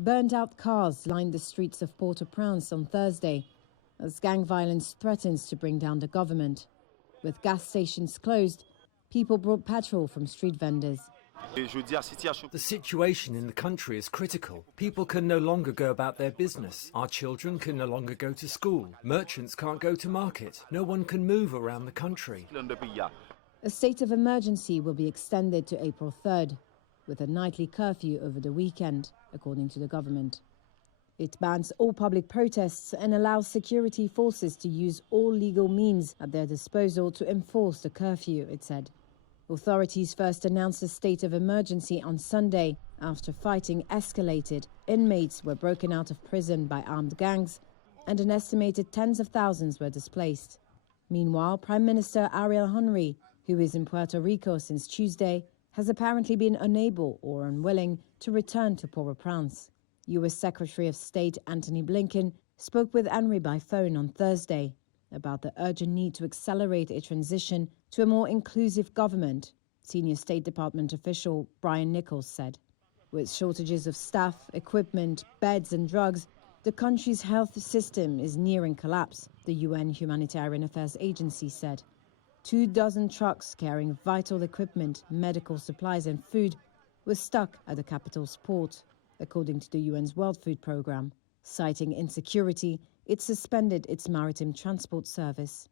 Burned-out cars lined the streets of Port-au-Prince on Thursday as gang violence threatens to bring down the government. With gas stations closed, people brought petrol from street vendors. The situation in the country is critical. People can no longer go about their business. Our children can no longer go to school. Merchants can't go to market. No one can move around the country. A state of emergency will be extended to April 3rd, with a nightly curfew over the weekend, according to the government. It bans all public protests and allows security forces to use all legal means at their disposal to enforce the curfew, it said. Authorities first announced a state of emergency on Sunday after fighting escalated. Inmates were broken out of prison by armed gangs, and an estimated tens of thousands were displaced. Meanwhile, Prime Minister Ariel Henry, who is in Puerto Rico since Tuesday, has apparently been unable or unwilling to return to Port-au-Prince. U.S. Secretary of State Antony Blinken spoke with Henry by phone on Thursday about the urgent need to accelerate a transition to a more inclusive government, senior State Department official Brian Nichols said. With shortages of staff, equipment, beds and drugs, the country's health system is nearing collapse, the UN Humanitarian Affairs Agency said. 24 trucks carrying vital equipment, medical supplies and food were stuck at the capital's port, according to the UN's World Food Programme. Citing insecurity, it suspended its maritime transport service.